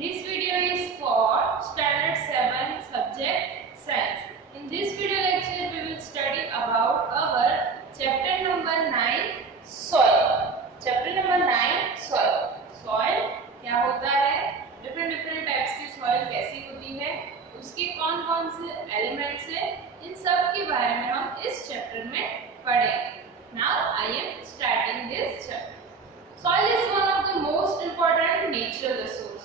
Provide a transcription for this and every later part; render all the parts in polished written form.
This video is for Standard 7 subject Science. In this video lecture, we will study about our chapter number 9 Soil. Chapter number 9 Soil. Soil क्या होता है, different types की soil कैसी होती है, उसके कौन-कौन से elements है, इन सब के बारे में हम इस chapter में पढ़ेंगे. Now I am starting this chapter. Soil is one of the most important natural resources.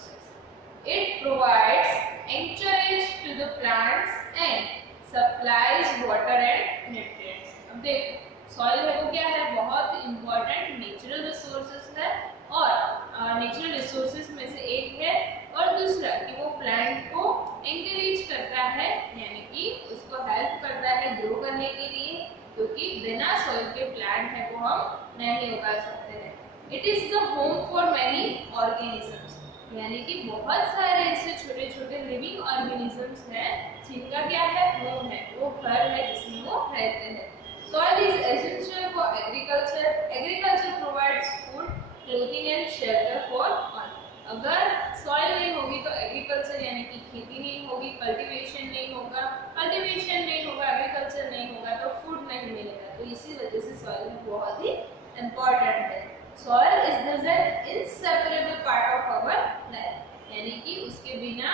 It provides anchorage to the plants and supplies water and nutrients. अब देखो सॉइल है वो क्या है, बहुत इम्पोर्टेंट नेचुरल रिसोर्सेस है और नेचुरल रिसोर्सेस में से एक है, और दूसरा कि वो प्लांट को एंकरेज करता है, यानी कि उसको हेल्प करता है ग्रो करने के लिए, क्योंकि बिना सॉइल के प्लांट है वो हम नहीं उगा सकते हैं. It is the home for many organisms, यानी कि बहुत सारे ऐसे छोटे छोटे लिविंग ऑर्गेनिजम्स हैं जिनका क्या है, होम है, वो घर है जिसमें वो रहते हैं. Soil is essential for agriculture. Agriculture provides food, clothing and shelter for all. अगर सॉइल नहीं होगी तो एग्रीकल्चर यानी कि खेती नहीं होगी, कल्टीवेशन नहीं होगा, एग्रीकल्चर नहीं होगा तो फूड नहीं मिलेगा. तो इसी वजह से सॉइल बहुत ही इम्पोर्टेंट है. Soil is thus an inseparable part of our life, यानी कि उसके बिना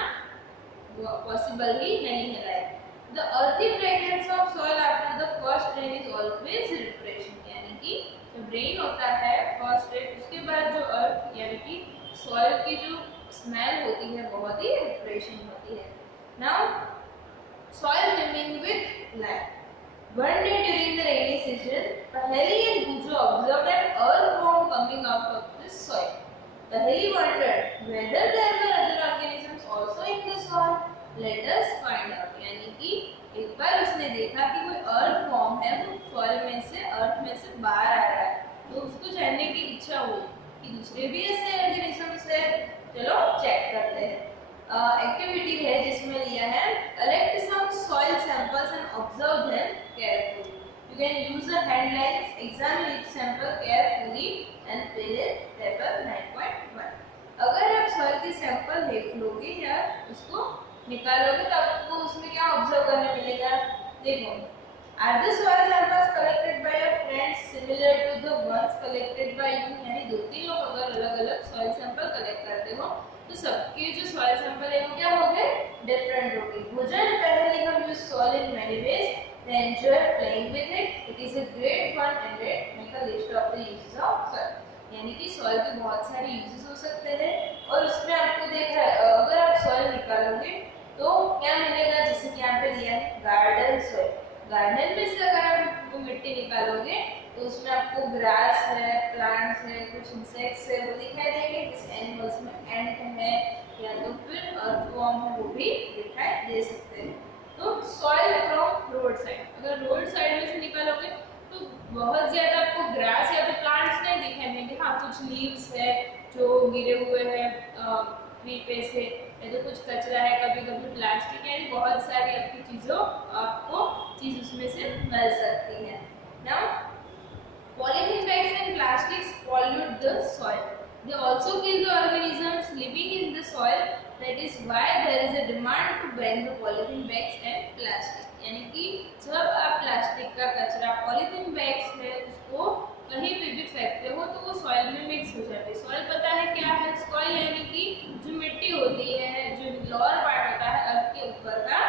पॉसिबल ही नहीं है life. The earthy fragrance of soil after the first rain is always refreshing, यानी कि जब रेन होता है फर्स्ट रेन उसके बाद जो अर्थ यानी कि सॉइल की जो स्मेल होती है बहुत ही रिफ्रेशिंग होती है. Now soil teeming with life. One day during the rainy season, Paheli and Gujo observed an earthworm coming out of the soil. Paheli wondered whether there were other organisms also in the soil. Let us find out. यानी कि एक बार उसने देखा कि कोई earthworm है वो soil में से, अर्थ में से बाहर आ रहा है, तो उसको जानने की इच्छा हुई कि दूसरे भी ऐसे organisms है. चलो चेक करते हैं. एक्टिविटी है जिसमें लिया है collect some soil samples and observe them carefully. You can use the headlines, examine each sample carefully and fill in paper 9.1. अगर आप सॉइल के सैंपल देख लोगे या उसको निकालोगे तो आपको उसमें क्या ऑब्जर्व करने मिलेगा. देखो, are the soil samples collected by your friends similar to the ones collected by you. यानी दो तीन लोग अगर अलग अलग सॉइल सैंपल कलेक्ट करते हो तो सबके जो सॉइल सैंपल है वो क्या हो गए, डिफरेंट हो गए. भोजन पहले हम use soil in many ways. They enjoy playing with it. It is a great fun and make a list of the uses of soil. यानी कि सॉइल के बहुत सारे यूजेस हो सकते हैं, और उसमें आपको देख रहा है अगर आप सॉइल निकालोगे तो क्या मिलेगा, जैसे कि यहाँ पे दिया है गार्डन सॉइल. गार्डन में से अगर आप मिट्टी निकालोगे तो उसमें आपको ग्रास है, प्लांट्स है, कुछ इंसेक्ट्स है वो दिखाई देंगे. जैसे एनिमल्स में एंट है या तो फिर अर्थवर्म है वो भी दिखाई दे सकते हैं. तो सॉइल फ्रॉम रोड साइड, अगर रोड साइड में से निकालोगे तो बहुत ज्यादा आपको ग्रास या तो प्लांट्स नहीं दिखाई देंगे. हाँ, कुछ लीव्स है जो गिरे हुए हैं ट्री पे से, या तो कुछ कचरा है, कभी कभी प्लास्टिक है, बहुत सारी आपकी चीजों आपको चीज उसमें से मिल सकती है. Now polythene bags and plastics pollute the soil. They also kill the organisms living in the soil. That is why there is a demand to ban the polythene bags and plastic. यानी कि जब आप plastic का कचरा, polythene bags है, उसको कहीं पे भी फेंकते हो तो वो सॉइल में मिक्स हो जाती है. सॉइल पता है क्या है, सॉइल यानी कि जो मिट्टी होती है, जो लोअर पार्ट होता है अर्थ के ऊपर का,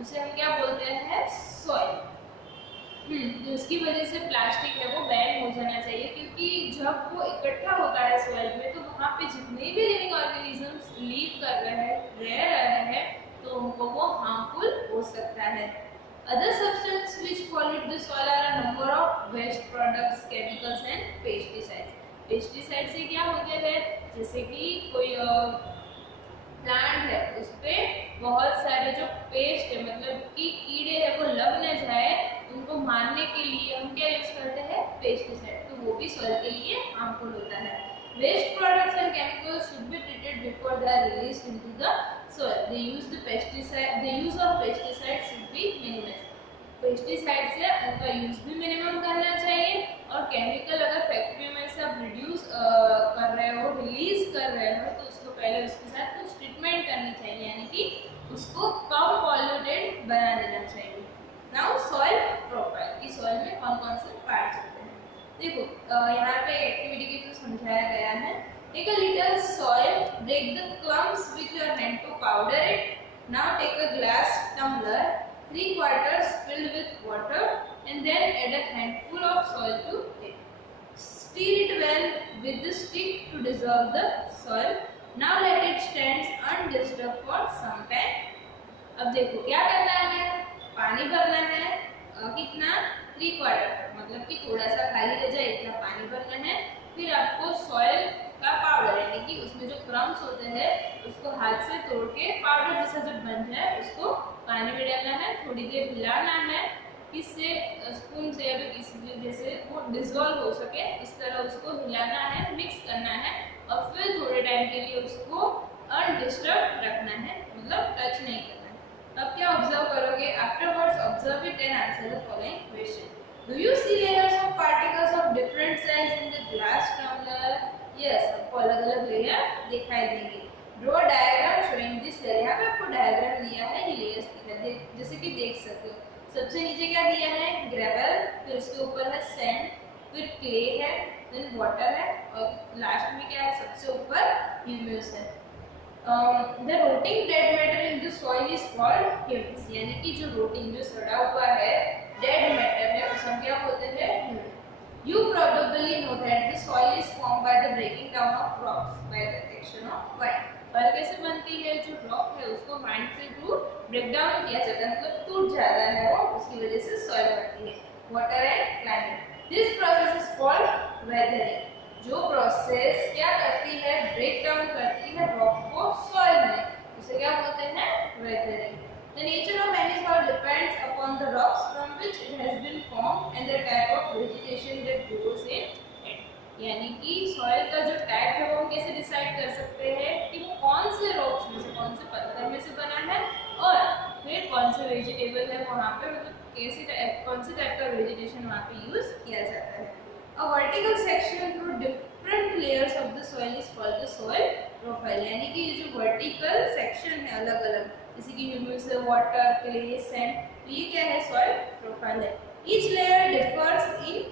उसे हम क्या बोलते हैं, सॉइल. तो उसकी वजह से प्लास्टिक है वो बैन हो जाना चाहिए, क्योंकि जब वो इकट्ठा होता है सॉइल में तो वहाँ पे जितने भी लिविंग ऑर्गेनिजम्स लीव कर रहे हैं, रह रहे हैं, तो उनको वो हार्मफुल हो सकता है. Other substance which pollute the soil are a number of waste products, chemicals and pesticides. Pesticide से क्या होते हैं, जैसे कि कोई प्लांट है उस पर बहुत सारे जो पेस्ट है, मतलब कि कीड़े है वो लग न जाए, उनको मारने के लिए हम क्या यूज करते हैं, पेस्टिसाइड. तो वो भी सॉइल के लिए हार्मफुल होता है. Waste products and chemicals should be treated before they are released into the soil. The use of pesticide should be minimised. Pesticide से उनका यूज भी मिनिमम करना चाहिए, और केमिकल अगर फैक्ट्री में से आप रिड्यूस कर रहे हो, रिलीज कर रहे हो, तो उसको पहले उसके साथ कुछ ट्रीटमेंट करनी चाहिए, यानी कि उसको कम पॉल्यूटेड बना देना चाहिए। नाउ सॉइल प्रोफाइल, कि सॉइल में कौन कौन से पार्ट्स होते हैं। देखो यहाँ पे एक्टिविटी के थ्रू समझाया गया है। Take a little soil, break the clumps with your hand to powder it. Now take a glass tumbler, 3/4 filled with water and then add a handful of soil to it. Stir it well with the stick to dissolve the soil. Now let it stand undisturbed for some time. अब देखो क्या करना है, पानी भरना है कितना 3/4, मतलब कि थोड़ा सा खाली रह जाए इतना पानी भरना है। फिर आपको सॉइल का पाउडर, यानी कि उसमें जो क्रम्स होते हैं उसको हाथ से तोड़ के पाउडर जैसा जब बन जाए उसको पानी में डालना है, थोड़ी देर हिलाना है, किससे स्पून से या फिर किसी भी जैसे वो डिसॉल्व हो सके इस तरह उसको हिलाना है, मिक्स करना है और फिर थोड़े टाइम के लिए उसको अनडिस्टर्ब रखना है, मतलब टच नहीं करना है। अब क्या ऑब्जर्व करोगे, afterwards observe it and answer the following question. Do you see layers of particles of different size in the glass tumbler? Yes, आपको अलग अलग लेयर दिखाई देंगे। Draw diagram showing this layer, यहाँ पे आपको डायग्राम दिया है, ये लेयर्स दिखा है जैसे कि देख सकते हो। सबसे नीचे क्या दिया है, ग्रेवल, फिर उसके ऊपर है सैंड, फिर क्ले है, देन वाटर है और लास्ट में क्या है, सबसे ऊपर ह्यूमस है। The rotting dead matter in the soil is called humus, यानी कि जो रोटिंग, जो सड़ा हुआ है डेड मैटर है उसे हम क्या बोलते हैं, humus. You probably know that the soil is formed by the breaking down of rocks by the action of wind. और कैसे बनती है, जो रॉक है उसको वाइंड के थ्रू ब्रेक डाउन किया जाता है, मतलब टूट जाता है वो, उसकी वजह से सॉइल बनती है। Water and climate, this process is called weathering. जो प्रोसेस क्या करती है, ब्रेक डाउन करती है रॉक को सॉइल में, उसे क्या बोलते हैं, weathering. The nature of any soil depends upon the rocks from which it has been formed and the type of vegetation that grows in it. यानी कि सॉइल का जो टाइप है वो हम कैसे डिसाइड कर सकते हैं कि वो कौन से रॉक्स में से, कौन से पत्थर में से बना है और फिर कौन से वेजिटेबल है वहाँ पे, मतलब कैसे कौन से टाइप का वेजिटेशन वहाँ पे यूज किया जाता है। A vertical section through different layers of the soil is called the soil profile, यानी कि ये जो वर्टिकल सेक्शन है अलग अलग, जैसे कि ह्यूमस, वाटर, क्ले, सैंड, तो ये क्या है, सॉइल प्रोफाइल है। Each layer differs in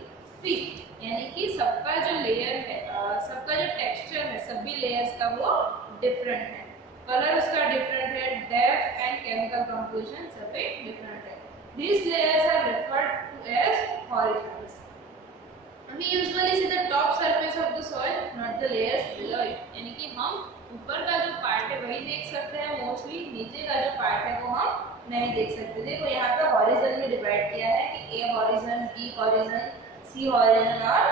fit, यानी कि सबका जो लेयर है, सबका जो टेक्सचर है सभी लेयर्स का वो डिफरेंट है, कलर उसका डिफरेंट है, डेप्थ एंड केमिकल कंपोजिशन सभी डिफरेंट है। These layers are referred to as horizontals. We usually see the top surface of the soil, not the layers below it. यानी कि हम ऊपर का जो पार्ट है वही देख सकते हैं, मोस्टली नीचे का जो पार्ट है वो हम नहीं देख सकते। देखो यहाँ पे हॉरिजन में डिवाइड किया है कि ए हॉरिजन, बी हॉरिजन, सी हॉरिजन और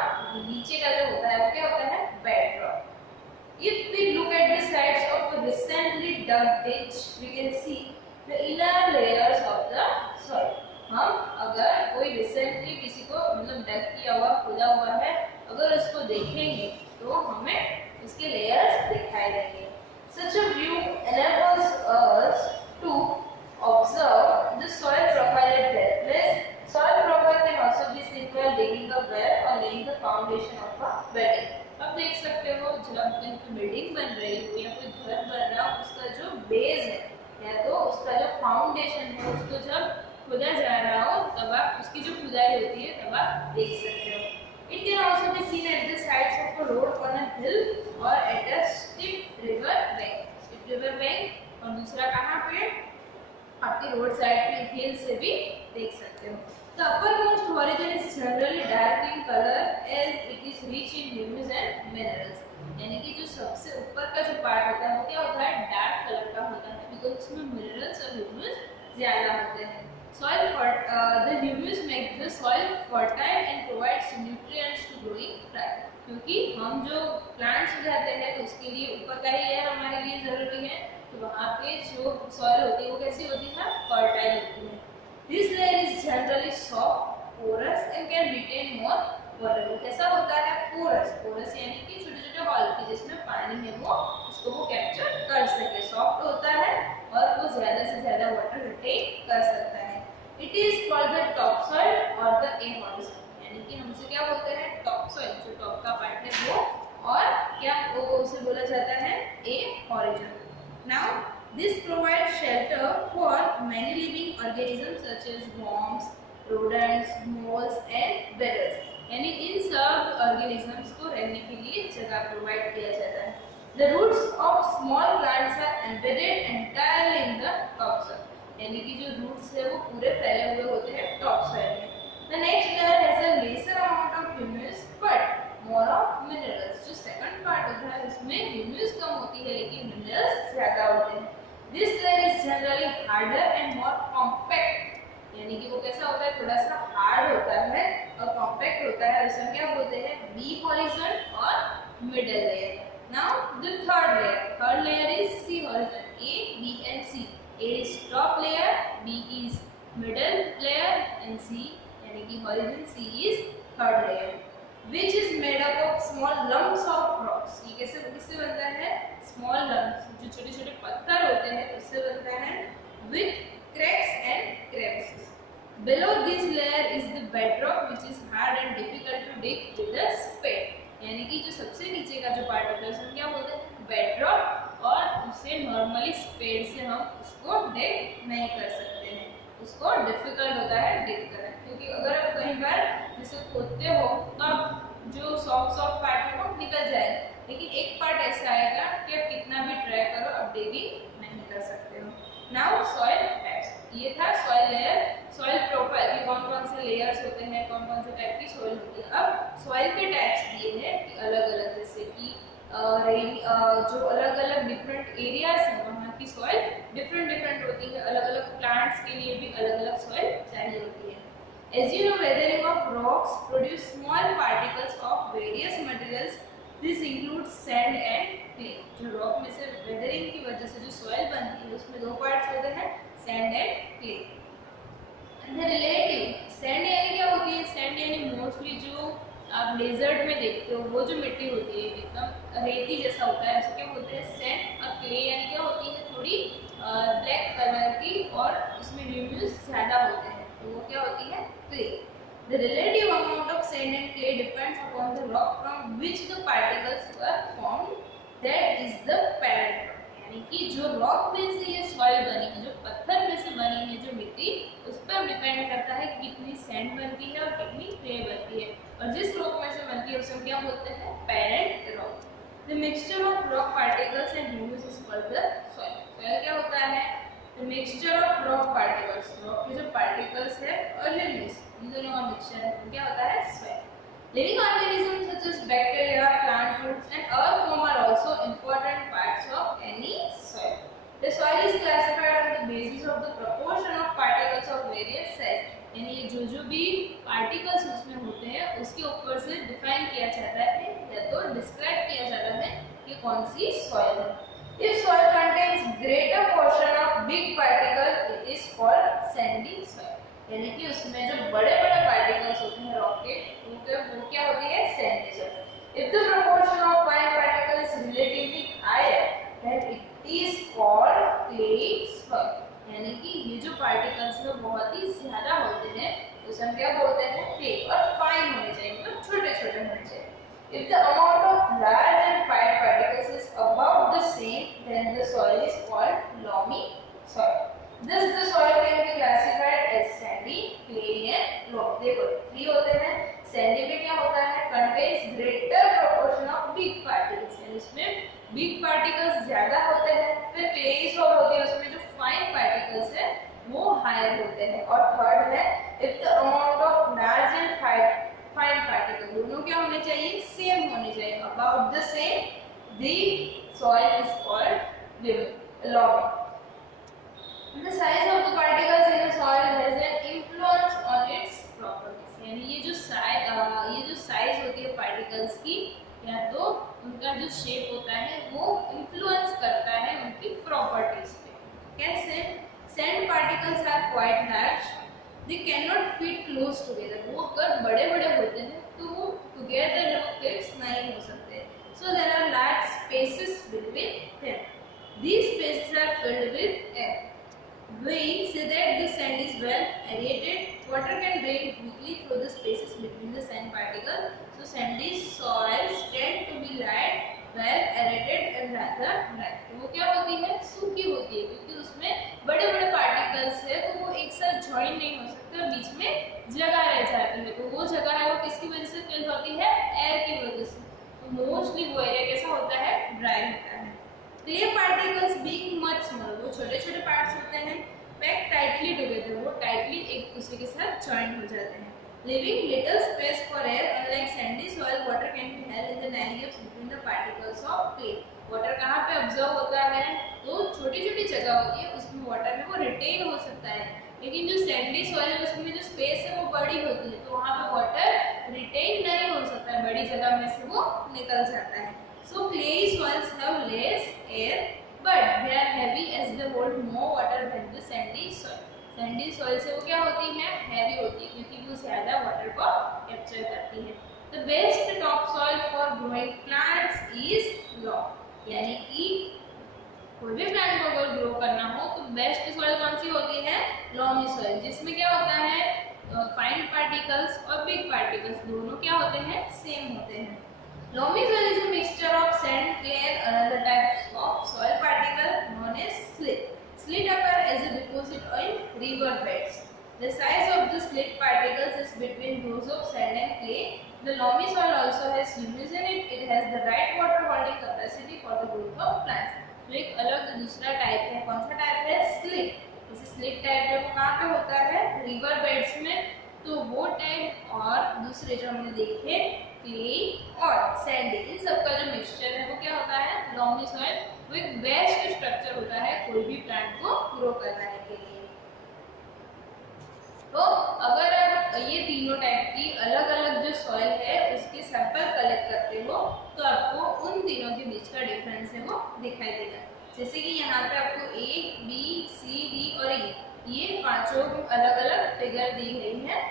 नीचे का जो होता है वो क्या होता है, bed rock. If we look at the sides of a recently dug ditch, we can see the inner layers of the soil. हम अगर कोई रिसेंटली किसी को मतलब डग किया हुआ, खुदा हुआ है, अगर उसको देखेंगे तो हमें उसके लेयर्स दिखाई देंगे। Such a view enables us to observe the soil profile at depth. Soil profile can also be seen while digging a well or laying the foundation of a building. अब देख सकते हो जब कोई बिल्डिंग बन रही हो या कोई घर बन रहा हो, उसका जो बेस है या तो उसका जो फाउंडेशन है उसको जब खुदा जा रहा हो तब आप उसकी जो खुदाई होती है तब आप देख सकते हो। It can also be seen at the sides of a road on a hill or at a steep river bank. Steep river bank और दूसरा कहाँ पे, आपके रोड साइड पे हिल से भी देख सकते हो। The uppermost horizon is generally dark in color as it is rich in humus and minerals. यानी कि जो सबसे ऊपर का जो पार्ट होता है वो क्या होता है, डार्क कलर का होता है, बिकॉज उसमें मिनरल्स और ह्यूमस ज्यादा होते हैं। Soil the humus makes the soil fertile and provides nutrients to growing plant. क्योंकि हम जो प्लांट्स उगाते हैं तो उसके लिए ऊपर का ही लेयर हमारे लिए जरूरी है, तो वहाँ पे जो सॉइल होती है वो कैसी होती है, फर्टाइल होती है। This layer is generally soft, porous and can retain more water. वो कैसा होता है, porous, porous यानी कि छोटे छोटे हॉल के जिसमें पानी है वो उसको वो कैप्चर कर सके, सॉफ्ट होता है और वो ज्यादा से ज्यादा वाटर रिटेन कर सकता है। It is called the topsoil or the A horizon, यानी कि हम उसे क्या बोलते हैं, टॉप सॉइल, जो टॉप का पार्ट है वो, और क्या वो उसे बोला जाता है, A horizon. Now this provides shelter for many living organisms such as worms, rodents, moles and beetles. यानी इन सब organisms को रहने के लिए जगह प्रोवाइड किया जाता है. The roots of small plants are embedded entirely in the topsoil. यानी कि जो roots है वो पूरे फैले हुए होते हैं topsoil में. The next layer has a lesser amount of humus but more of minerals. जो second part होता है उसमें humus कम होती है लेकिन minerals ज्यादा होते हैं. This layer is generally harder and more compact. यानी कि वो कैसा होता है, थोड़ा सा हार्ड होता है और कॉम्पैक्ट होता है. उसे क्या बोलते हैं, बी होरिजन और middle layer. Now the third layer is C horizon. A B and C. A is top layer, B is middle layer and C यानी कि horizon C is third layer, which is made up of small lumps of rocks. ये किससे बनता है, small lumps जो छोटे छोटे पत्थर होते हैं उससे बनता है, with cracks and crevices. Below this layer is the bedrock which is hard and difficult to dig with a spade. यानी कि जो सबसे नीचे का जो पार्ट होता है उसमें क्या बोलते हैं, बेडरॉक. और उसे नॉर्मली स्पेड से हम उसको डिग नहीं कर सकते हैं, उसको डिफिकल्ट होता है डिग करना. क्योंकि अगर आप कहीं बार जैसे खोदते हो तो आप जो सॉफ्ट पार्ट है वो निकल जाएगा, लेकिन एक पार्ट ऐसा आएगा कि आप कितना भी ट्राई करो आप डिगिंग नहीं कर सकते हो. Now soil types. ये था सॉइल लेयर, सॉइल प्रोफाइल कि कौन कौन से लेयर्स होते हैं, कौन कौन से टाइप की सॉइल होती है. अब सॉइल के टाइप्स दिए हैं कि अलग अलग, जैसे कि जो अलग अलग डिफरेंट एरियाज हैं वहाँ की सॉइल डिफरेंट होती है. अलग अलग प्लांट्स के लिए भी अलग अलग सॉइल चाहिए होती है. As you know, weathering of rocks produce small particles of various materials. This includes sand and clay. जो रॉक में से वेदरिंग की वजह से जो सॉइल बनती है उसमें दो पार्ट्स होते हैं, sand and clay. And the relative sand यानी क्या होती है, सैंड यानी मोस्टली जो आप डेजर्ट में देखते हो वो जो मिट्टी होती है एकदम रेती जैसा होता है उसे क्या बोलते हैं, सैंड. और क्ले यानी क्या होती है, थोड़ी ब्लैक कलर की और उसमें ह्यूमस ज़्यादा होते हैं तो वो क्या होती है, clay. The relative amount of sand and clay depends upon the rock from which the particles were formed. That is the parent rock. यानी कि जो रॉक में से ये सॉइल बनी है, जो पत्थर में से बनी है जो मिट्टी, उस पर डिपेंड करता है कि कितनी सैंड बनती है और कितनी क्ले बनती है. और जिस रॉक में से बनती है उसे हम क्या बोलते हैं, parent rock. The mixture of rock particles and humus is called the soil. Soil क्या होता है, the mixture of rock particles. Rock के जो पार्टिकल्स है और ह्यूमस, इन दोनों का मिक्सचर है, क्या होता है, soil. Living organisms such as bacteria, plant roots and earthworm are also important parts of any soil. The soil is classified on the basis of the proportion of particles of various size. यानी ये जो भी particles उसमें होते हैं उसके ऊपर से डिफाइन किया जाता है या तो डिस्क्राइब किया जाता है कि कौन सी सॉइल है. If soil contains greater portion of big particle, it is called sandy soil. यानी कि उसमें जो बड़े बड़े पार्टिकल्स होते हैं रॉक के वो क्या होती है, Sandy soil. If the proportion of fine particle is relatively higher, then it is called clay soil. यानी कि ये जो पार्टिकल्स है बहुत ही ज्यादा होते हैं उसे हम क्या बोलते हैं, क्ले. और फाइन होने चाहिए, मतलब छोटे छोटे होने चाहिए. If the amount of large and fine particles is above the same, then the soil is called loamy soil. Thus the soil can be classified as sandy, clay and loamy. देखो three होते हैं. Sandy में क्या होता है, contains greater proportion of big particles. यानी इसमें big particles ज्यादा होते हैं. फिर clay soil होती है उसमें जो fine particles है वो higher होते हैं. और थर्ड है if the amount of large and fine particles दोनों क्या होने चाहिए, सेम होने चाहिए, about the same, the soil is called loamy. The size of the particles in the soil has an influence on its properties. यानी ये जो size होती है पार्टिकल्स की, या तो उनका जो शेप होता है वो इन्फ्लुएंस करता है उनकी प्रॉपर्टीज पे. कैसे, sand particles are quite large, they can not fit close together. वो अगर बड़े बड़े होते हैं तो वो टुगेदर फिक्स नहीं हो सकते. So there are large spaces between them. These spaces are filled with air. We say that the sand is well aerated. Water can drain quickly through the spaces between the sand particles. So sandy soils tend to be light, well aerated and dry. The life. तो वो क्या होती है, सूखी होती है, क्योंकि उसमें बड़े बड़े पार्टिकल्स है तो वो एक साथ ज्वाइन नहीं हो सकते और बीच में जगह रह जाती है। तो वो जगह है वो किसकी वजह से फिल होती है, एयर की वजह से। तो मोस्टली वो एरिया कैसा होता है, ड्राई होता है। Clay particles being much small, वो छोटे छोटे पार्ट्स होते हैं, पैक टाइटली टुगेदर, वो टाइटली एक दूसरे के साथ ज्वाइन हो जाते हैं। Leaving little space for air, unlike sandy soil, water can be held in the narrow between the particles of clay. Water कहाँ पे ऑब्जर्व होता है, तो छोटी छोटी जगह होती है उसमें वाटर में वो रिटेन हो सकता है। लेकिन जो सैंडी सॉइल है उसमें जो स्पेस है वो बड़ी होती है, तो वहाँ पे वाटर रिटेन नहीं हो सकता है, बड़ी जगह में से वो निकल जाता है। So clay soils have less air, but they are heavy as they hold more water than the sandy soil. Sandy soil से वो क्या होती है, हैवी होती है, क्योंकि वो ज्यादा वाटर को कैप्चर करती है। The best top soil for growing plants is Lomb, यानी कि कोई भी प्लांट को अगर ग्रो करना हो तो बेस्ट सॉइल कौन सी होती है, लॉमी सॉइल, जिसमें क्या होता है, फाइन पार्टिकल्स और बिग पार्टिकल्स दोनों क्या होते हैं, सेम होते हैं। Loamy soil is a mixture of sand, clay and other types of soil particle known as slit. Slit occur as a deposit in river beds. The size of the slit particles is between those of sand and clay. The loamy soil also has humus in it. It has the right water holding capacity for the growth of plants. तो एक अलग दूसरा type है, कौन सा type है, slit. जैसे slit type है वो कहाँ पे होता है, रिवर बेड्स में। तो वो टाइप और दूसरे जो हमने देखे क्ले और सैंडी, इन सबका जो मिक्सचर है वो क्या होता है, लॉमी सॉइल। वो एक बेस्ट स्ट्रक्चर होता है कोई भी प्लांट को ग्रो करवाने के लिए। तो अगर आप ये तीनों टाइप की अलग अलग जो सॉइल है उसके सैंपल कलेक्ट करते हो तो आपको उन तीनों के बीच का डिफरेंस है वो दिखाई देगा। जैसे कि यहाँ पे आपको ए, बी, सी, डी और ई, ये पांचों अलग अलग फिगर दी गई है।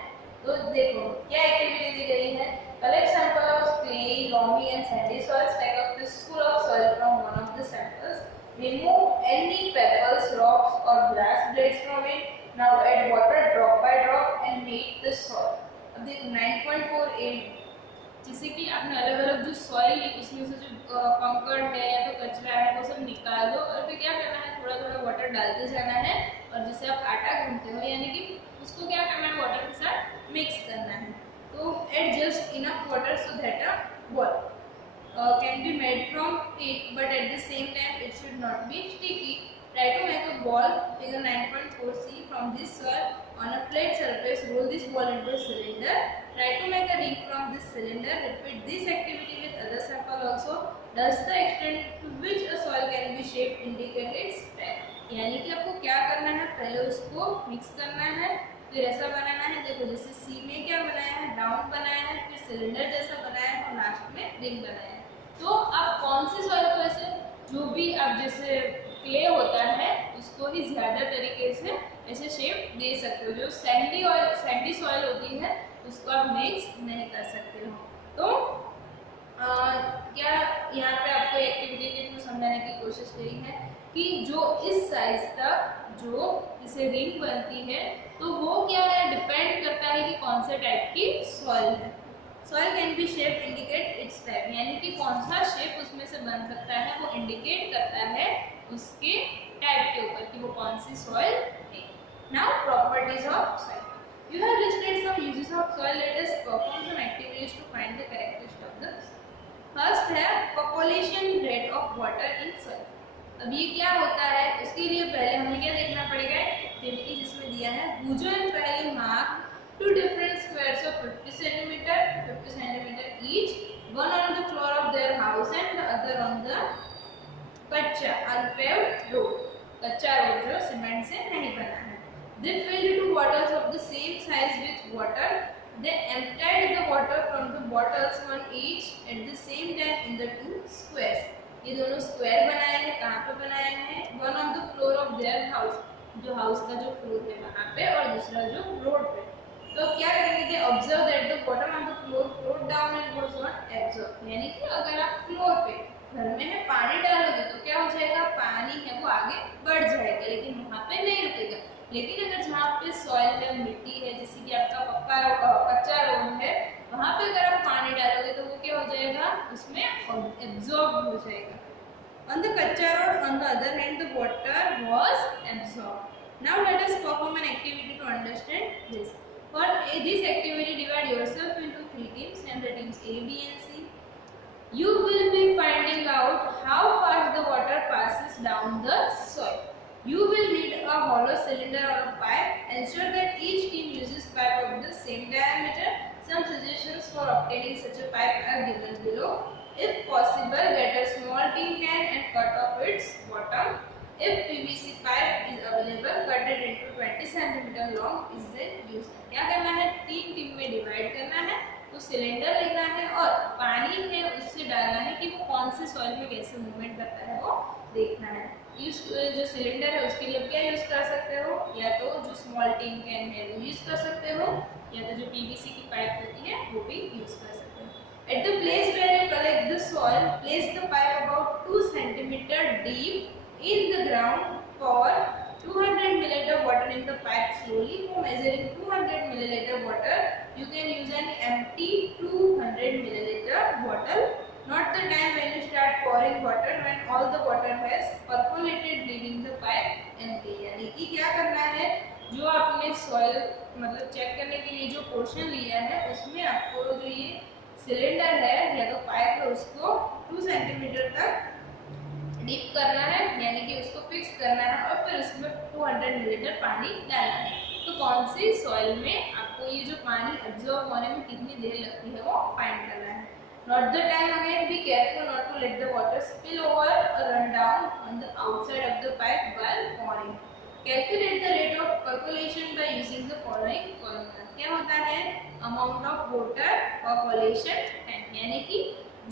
तो देखो क्या एक्टिविटी दी गई है, collect sample of clay, loamy and sandy soils, take a fistful of soil from one of the samples, remove any pebbles, rocks or grass blades from it, now add water drop by drop and make the soil। अब देखो 9.48, जैसे कि आपने अलग अलग जो soil है उसमें से जो कंकड़ है या तो कचरा है वो सब निकाल दो और फिर क्या करना है, थोड़ा थोड़ा वाटर डालते जाना है और जैसे आप आटा गूंथते हो यानी कि उसको क्या करना है, वाटर के साथ मिक्स करना है। तो add just enough water so that a ball can be made from it, but at the same time it should not be sticky. Try to make a ball, figure 9.4c, from this soil on a flat surface. Roll this ball into a cylinder. Try to make a ring from this cylinder. Repeat this activity with other sample also. Thus the extent to which a soil can be shaped indicate its type. यानी कि आपको क्या करना है, पहले उसको mix करना है, फिर ऐसा बनाना है। देखो जैसे सी में क्या बनाया है, राउंड बनाया है, फिर सिलेंडर जैसा बनाया है और लास्ट में रिंग बनाया है। तो आप कौन सी सॉइल को ऐसे, जो भी आप जैसे क्ले होता है उसको ही ज्यादा तरीके से ऐसे शेप दे सकते हो, जो सैंडी सॉइल होती है उसको आप मिक्स नहीं कर सकते हो। तो क्या यहाँ पे आपको एक्टिविटी के थ्रू समझाने की कोशिश करी है कि जो इस साइज तक जो इसे रिंग बनती है तो वो क्या है, डिपेंड करता है कि कौन से टाइप की सॉइल है। Soil can be shape indicate it's type, यानी कि कौन सा शेप उसमें से बन सकता है वो इंडिकेट करता है उसके टाइप के ऊपर कि वो कौन सी सॉइल है। Now properties of soil, you have listed some uses of soil, let us perform some activities to find the characteristics of the soil. First है population rate of water in soil. अब ये क्या होता है, उसके लिए पहले हमें क्या देखना पड़ेगा, एक्टिविटी जिसमें दिया है बुझो एंड पहले mark two different squares of 50 centimeter each, one on the floor of their house and the other on the कच्चा unpaved road, कच्चा रोड जो सीमेंट से नहीं बना है। They filled two bottles of the same size with water. They emptied the water from the bottles, one each at the same time in the two squares. ये दोनों square बनाए हैं, कहाँ पे बनाए हैं, one on the floor of their house, जो house का जो फ्लोर है वहाँ पे, और दूसरा जो रोड पे। तो क्या करेंगे, observe that the water on the floor flowed down and was not absorb, यानी कि अगर आप फ्लोर पे घर में है पानी डालोगे तो क्या हो जाएगा, पानी है वो आगे बढ़ जाएगा लेकिन वहाँ पे नहीं रुकेगा। लेकिन अगर जहाँ पे सॉइल है, मिट्टी है, जैसे कि आपका कच्चा रोड है, वहाँ पे अगर आप पानी डालोगे तो वो क्या हो जाएगा, उसमें एब्जॉर्ब हो जाएगा। On the kacha road, on the other hand, the water was absorbed. Now let us perform an activity to understand this. For this activity, divide yourself into 3 teams, and the teams A, B and C. You will be finding out how fast the water passes down the soil. You will need a hollow cylinder or a pipe. Ensure that each team uses pipe of the same diameter. Some suggestions for obtaining such a pipe are given below. If possible, get a small tin can and cut off its bottom. If PVC pipe is available, cut it into 20 cm long pieces use. क्या करना है, 3 team में divide करना है, तो cylinder लेना है और पानी है उससे डालना है कि वो कौन से सॉइल में कैसे मूवमेंट करता है वो देखना है। जो सिलेंडर है उसके लिए क्या यूज कर सकते हो, या तो जो स्मॉल टिन कैन है वो यूज कर सकते हो, या तो जो पीवीसी की पाइप होती है वो भी यूज कर सकते हो। At the place where you collect the soil, place the pipe about 2 cm deep in the ground. Pour 200 ml water in the pipe slowly. For measuring 200 ml water, you can use an empty 200 ml bottle. Not the time when you start pouring water, when all the water has percolated, leaving the pipe empty. यानी कि क्या करना है, जो आपने soil मतलब check करने के लिए जो पोर्शन लिया है उसमें आपको जो ये सिलेंडर है या तो पाइप है उसको 2 सेंटीमीटर तक डीप करना है, यानी कि उसको फिक्स करना है और फिर उसमें 200 मिलीलीटर पानी डालना है। तो कौन सी सॉइल में आपको ये जो पानी एब्जॉर्ब होने में कितनी देर लगती है वो फाइंड करना है। Not the time again, be careful not to let the water spill over or run down on the outside of the pipe while pouring. Calculate the rate of percolation by using the following formula. क्या होता है, amount of water percolation time, यानी कि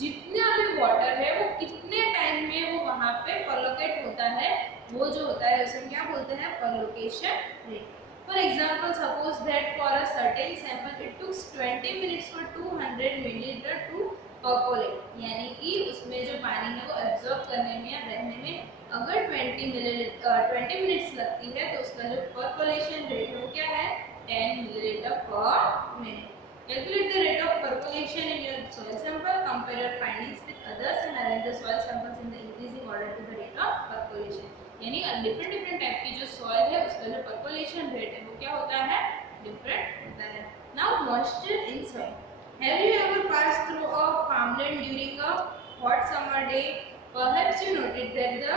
जितना भी water है वो कितने टाइम में वो वहाँ पे परलोकेट होता है, वो जो होता है उसे क्या बोलते हैं, परलोकेशन rate. For example, suppose that for a certain sample it took 20 minutes for 200 milliliter to percolate, यानी कि उसमें जो पानी है वो एब्जॉर्ब करने में या रहने में अगर 20 मिनट्स लगती है तो उसका जो परकोलेशन रेट है वो क्या है, 10 मिलीलीटर पर minute. Calculate the rate of percolation in your soil sample. Compare your findings with others and arrange the soil samples in the increasing order to the rate of percolation. यानी different type की जो soil है उसका जो percolation rate है वो क्या होता है, डिफरेंट होता है। Now moisture in soil. Have you ever passed through a farmland during a hot summer day? Perhaps you noted that the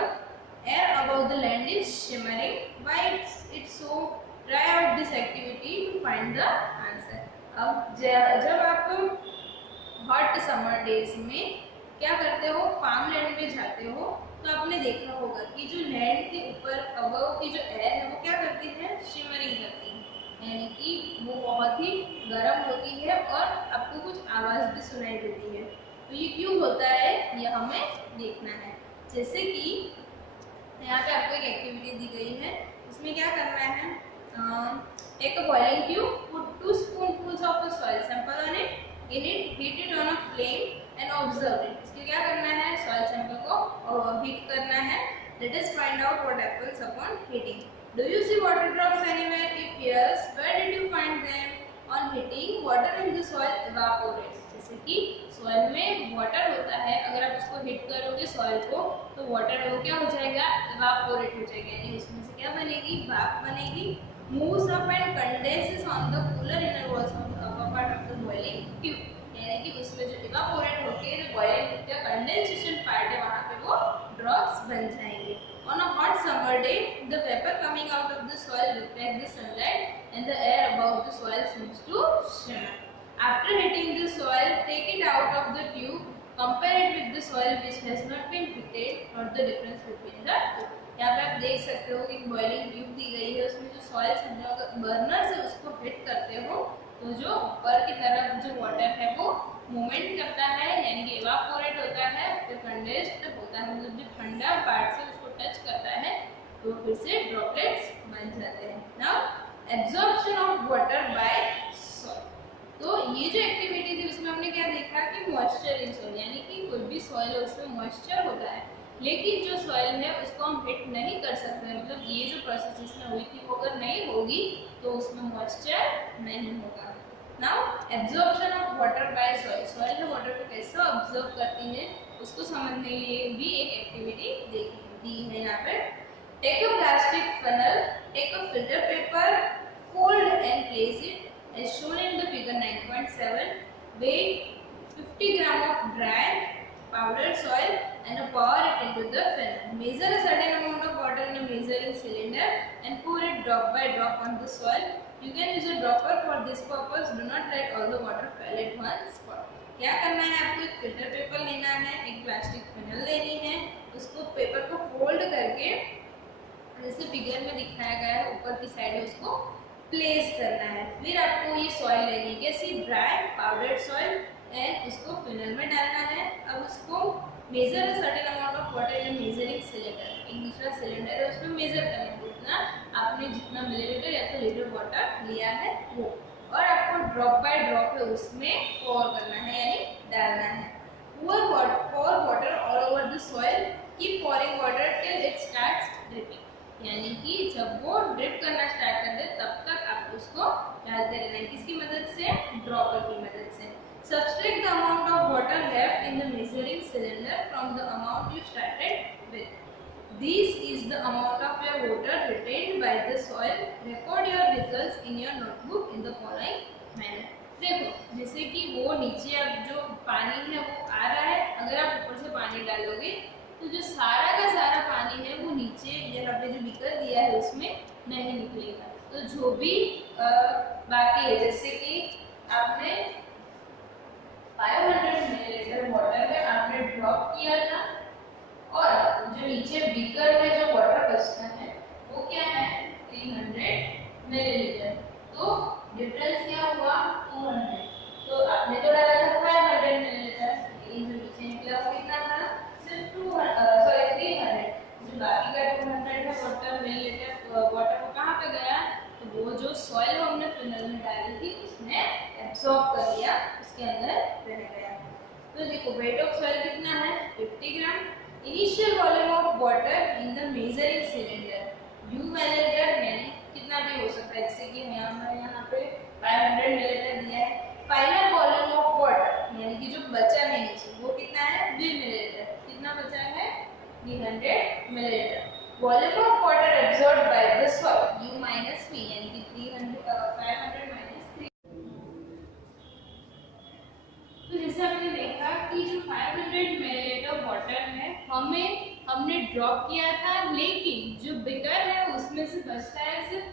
air above the land is shimmering. Why it's so? Try out this activity to find the answer. अब जब आप hot summer days में क्या करते हो, farm land में जाते हो तो आपने देखा होगा कि जो लैंड के ऊपर अबव की जो एयर है वो क्या करती है, शिमरिंग करती है, यानी कि वो बहुत ही गर्म होती है और आपको कुछ आवाज़ भी सुनाई देती है। तो ये क्यों होता है ये हमें देखना है। जैसे कि यहाँ पे आपको एक एक्टिविटी दी गई है, इसमें क्या करना है, take a boiling tube, put 2 spoonfuls of a soil sample on it, in it heat it on a flame and observe it. इसके क्या करना है, soil sample को हीट करना है। Let us find out what happens upon heating. Do you see water drops anywhere? If yes, where did you find them? On heating, water in the soil evaporates. जैसे कि soil में water होता है, अगर आप उसको हीट करोगे soil को तो water वो क्या हो जाएगा, evaporate हो जाएगा, यानी उसमें से क्या बनेगी, भाप बनेगी, moves up and condenses on the cooler inner walls of the upper part of the boiling tube, यानी कि उसमें जो evaporate होके जो boiling का condensation part है वहाँ पे वो drops बन जाएंगे। On a hot summer day, the vapor coming out of the soil reflects the sunlight and the air above the soil seems to shimmer. After heating the soil, take it out of the tube, compare it with the soil which has not been heated, note the difference between the two. यहाँ पे आप देख सकते हो कि boiling tube दी गई है, उसमें जो सॉइल समझो अगर बर्नर से उसको हिट करते हो तो जो ऊपर की तरफ जो वाटर है वो मूवमेंट करता है, यानी कि इवापोरेट होता है, फिर कंडेंस्ड होता है, मतलब जो ठंडा पार्ट से उसको टच करता है तो फिर से ड्रॉपलेट्स बन जाते हैं। Now absorption of water bye soil. तो ये जो एक्टिविटी थी उसमें हमने क्या देखा कि मॉइस्चर इन सॉइल, यानी कि कोई भी सॉइल है उसमें मॉइस्चर होता है, लेकिन जो सॉइल है उसको हम हिट नहीं कर सकते, मतलब ये जो प्रोसेस इसमें हुई थी वो अगर नहीं होगी तो उसमें मॉइस्चर नहीं होगा। Now absorption of water bye soil. Soil में वाटर को कैसे ऑब्जर्व करती हैं उसको समझने के लिए भी एक एक्टिविटी दी है यहाँ पे। Take a plastic funnel, take a filter paper, fold and place it as shown in the figure 9.7. Weigh 50 gram of dry powdered soil and pour it into the funnel. Measure a certain amount of water in a measuring cylinder and pour it drop by drop on the soil. You can use a dropper for this purpose. Do not let all the water fall at one spot. क्या करना है आपको? एक filter paper लेना है, एक plastic funnel लेनी है, उसको पेपर को फोल्ड करके जैसे फिगर में दिखाया गया है ऊपर की साइड है उसको प्लेस करना है। फिर आपको ये सॉइल लेनी है, कैसी? ड्राई पाउडर्ड सॉइल, एंड उसको फिनल में डालना है। अब उसको measure a certain amount of water in measuring cylinder, एक दूसरा सिलेंडर है उसमें मेजर करना है उतना आपने जितना मिलीलीटर या तो लीटर वाटर लिया है वो, और आपको ड्रॉप बाय ड्रॉप है उसमें पोर करना है यानी डालना है। pour water all over the soil, keep pouring water till it starts dripping, यानी कि जब वो ड्रिप करना स्टार्ट कर दे तब तक आप उसको डालते रहना है। किसकी मदद से? ड्रॉपर की मदद से। Subtract the amount of water left in the measuring cylinder from the amount you started with. This is the amount of your water retained by the soil. Record your results in your notebook in the following manner. देखो जैसे कि वो नीचे अब जो पानी है वो आ रहा है, अगर आप ऊपर से पानी डालोगे तो जो सारा का सारा पानी है वो नीचे यहाँ पे जो बीकर दिया है उसमें नहीं निकलेगा। तो जो भी बाकी है, जैसे कि आपने 500 मिलीलीटर वाटर में आपने ड्रॉप किया था और जो नीचे बीकर में जो वाटर बचता है वो क्या है? 300 मिलीलीटर। तो डिफरेंस क्या हुआ? 200। तो आपने जो डाला था 500 मिलीलीटर, लेकिन जो नीचे निकला वो कितना था? सिर्फ 300। जो बाकी का 200 है वाटर मिलीलीटर वाटर वो कहाँ पे गया? तो वो जो सॉइल हमने फिनल में डाली थी उसने एब्सॉर्ब कर लिया, उसके अंदर रह गया। तो देखो वेट ऑफ सॉइल कितना है? 50 gram. Initial volume of water in the measuring cylinder, you millilitre यानी कितना भी हो सकता है, जैसे कि यहाँ पे 500 मिलीलीटर दिया है। फाइनल वॉल्यूम ऑफ वाटर यानी कि जो बचा है नीचे वो कितना है? 2 मिलीलीटर। कितना बचा है? 300 millilitre. Volume of water absorbed by the soil, u minus v यानी कि 500 माइनस 3। तो जैसे आपने देखा कि जो 500 मिलीलीटर वाटर है हमने ड्रॉप किया था, लेकिन जो बिकर है उसमें से बचता है सिर्फ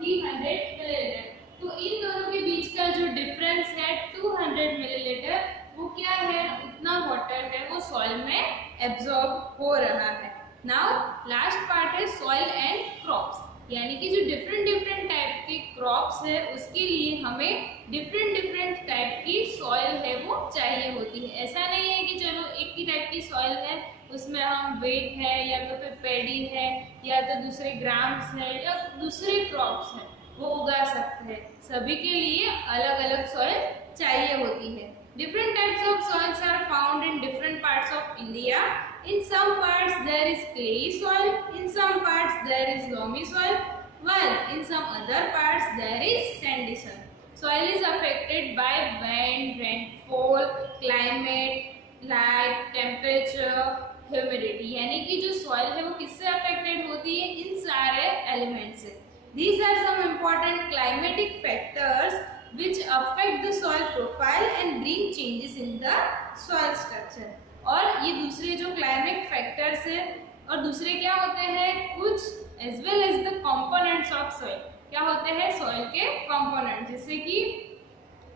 300 मिलीलीटर। तो इन दोनों के बीच का जो डिफरेंस है 200 मिलीलीटर, वो क्या है? उतना वाटर है वो सॉइल में एब्जॉर्ब हो रहा है। नाउ लास्ट पार्ट है सॉइल एंड क्रॉप्स, यानी कि जो डिफरेंट टाइप के क्रॉप्स है उसके लिए हमें डिफरेंट टाइप की सॉइल है वो चाहिए होती है। ऐसा नहीं है कि चलो एक ही टाइप की सॉइल है उसमें हम वेट है या तो फिर पैडी है या तो दूसरे ग्राम्स है या दूसरे क्रॉप्स है वो उगा सकते हैं। सभी के लिए अलग अलग सॉइल चाहिए होती है। Different types of soils are found in different parts of India. In some parts there is clay soil, in some parts there is loamy soil, while in some other parts there is sandy soil. Soil is affected by wind, rainfall, climate, light, temperature, humidity. यानी कि जो soil है वो किससे affected होती है? इन सारे elements से। These are some important climatic factors which affect the soil profile and bring changes in the soil structure. और ये दूसरे जो क्लाइमेट फैक्टर्स है और दूसरे क्या होते हैं कुछ as well as the components of soil, क्या होते हैं सॉइल के कंपोनेंट, जैसे कि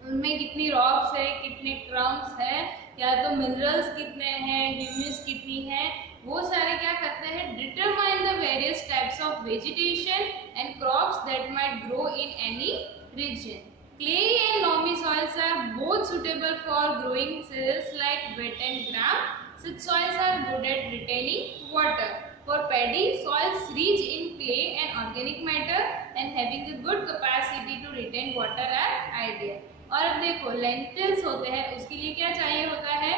उनमें कितनी रॉक्स है, कितने क्रम्स है, या तो मिनरल्स कितने हैं, ह्यूमस कितनी है, वो सारे क्या करते हैं determine the various types of vegetation and crops that might grow in any region. Clay and loamy soils are both suitable for growing cereals like wheat and gram. Such soils are good at retaining water. For paddy, soils rich in clay and organic matter and having a good capacity to retain water are ideal. और अब देखो lentils होते हैं उसके लिए क्या चाहिए होता है?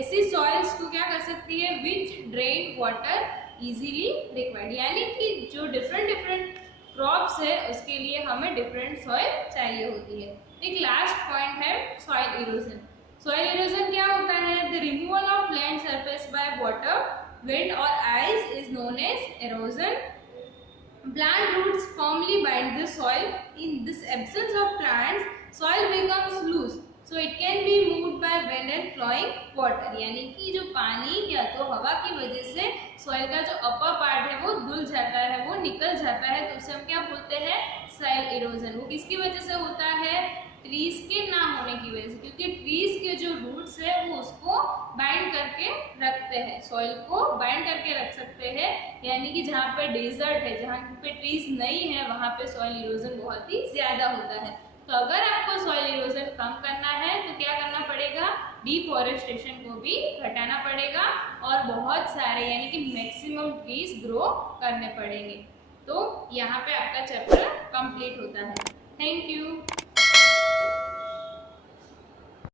ऐसी सॉइल्स को क्या कर सकती है? विच ड्रेन वाटर इजीली रिक्वायर्ड, यानी कि जो डिफरेंट क्रॉप्स है उसके लिए हमें डिफरेंट सॉइल चाहिए होती है। एक लास्ट पॉइंट है सॉइल इरोजन। सॉइल इरोजन क्या होता the removal of land surface by water, wind or ice is known as erosion. Plant roots firmly bind the soil. In this absence of plants, soil becomes loose, so it can be moved by wind and flowing water. यानी कि जो पानी या तो हवा की वजह से सॉइल का जो अपर पार्ट है वो धुल जाता है, वो निकल जाता है, तो उसे हम क्या बोलते हैं? Soil erosion. वो किसकी वजह से होता है? ट्रीज के ना होने की वजह से, क्योंकि ट्रीज के जो रूट्स है वो उसको बाइंड करके रखते हैं, सॉइल को बाइंड करके रख सकते हैं। यानी कि जहाँ पे डेजर्ट है, जहाँ पे ट्रीज नहीं है, वहाँ पे सॉइल इरोजन बहुत ही ज्यादा होता है। तो अगर आपको सॉइल इरोजन कम करना है तो क्या करना पड़ेगा? डिफॉरेस्टेशन को भी घटाना पड़ेगा और बहुत सारे यानी कि मैक्सिमम ट्रीज ग्रो करने पड़ेंगे। तो यहाँ पे आपका चैप्टर कंप्लीट होता है। Thank you.